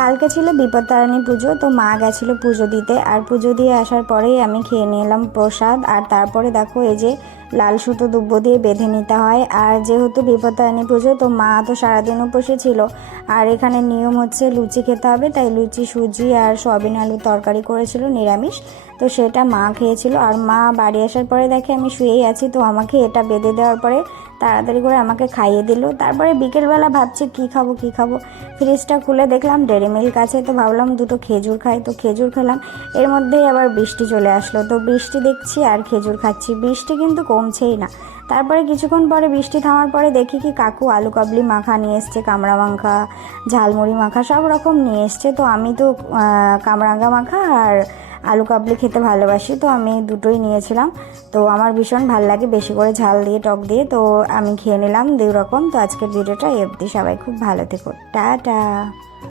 কালকে ছিল বিপত্তারিণী পুজো, তো মা গেছিলো পুজো দিতে, আর পুজো দিয়ে আসার পরেই আমি খেয়ে নিলাম প্রসাদ। আর তারপরে দেখো এই যে লাল সুতো দুব্বো দিয়ে বেঁধে নিতে হয়। আর যেহেতু বিপত্তারিণী পুজো, তো মা তো সারাদিন উপসে ছিল। আর এখানে নিয়ম হচ্ছে লুচি খেতে হবে, তাই লুচি সুজি আর সয়াবিন আলুর তরকারি করেছিল নিরামিষ, তো সেটা মা খেয়েছিল। আর মা বাড়ি আসার পরে দেখে আমি শুয়েই আছি, তো আমাকে এটা বেঁধে দেওয়ার পরে তাড়াতাড়ি করে আমাকে খাইয়ে দিল। তারপরে বিকেলবেলা ভাবছি কী খাবো কী খাবো, ফ্রিজটা খুলে দেখলাম ডেয়ারি মিল্ক আছে, তো ভাবলাম দুটো খেজুর খাই, তো খেজুর খেলাম। এর মধ্যেই আবার বৃষ্টি চলে আসলো, তো বৃষ্টি দেখছি আর খেজুর খাচ্ছি, বৃষ্টি কিন্তু কমছেই না। তারপরে কিছুক্ষণ পরে বৃষ্টি থামার পরে দেখি কি কাকু আলু কাবলি মাখা নিয়ে এসছে, কামড়া মাখা, ঝালমুড়ি মাখা সব রকম নিয়ে এসছে। তো আমি তো কামরাঙ্গা মাখা আর আলু কাবলি খেতে ভালোবাসি, তো আমি দুটোই নিয়েছিলাম। তো আমার ভীষণ ভালো লাগে বেশি করে ঝাল দিয়ে টক দিয়ে, তো আমি খেয়ে নিলাম 2 রকম। তো আজকের ভিডিওটা এই অবধি, সবাই খুব ভালো থেকো, টাটা।